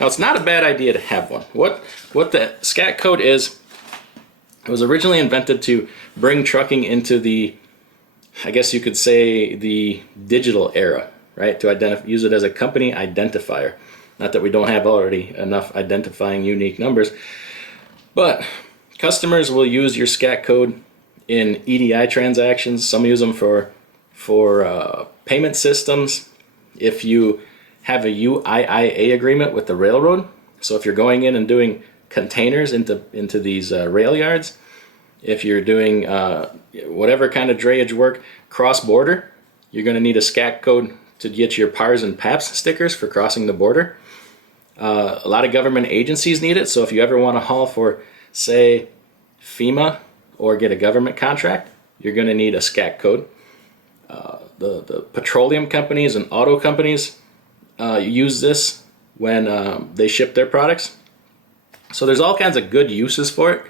Now, it's not a bad idea to have one. What the SCAC code is, it was originally invented to bring trucking into the, I guess you could say, the digital era, right? To use it as a company identifier. Not that we don't have already enough identifying unique numbers, but customers will use your SCAC code in EDI transactions. Some use them for payment systems. If you have a you.They agreement with the railroad, so if you're going in and doing containers into these rail yards, if you're doing whatever kind of drayage work cross-border, you're going to need a SCAC code to get your PARS and PAPS stickers for crossing the border. A lot of government agencies need it, so if you ever want to haul for, say, FEMA or get a government contract, you're going to need a SCAC code. The petroleum companies and auto companies use this when they ship their products. So there's all kinds of good uses for it.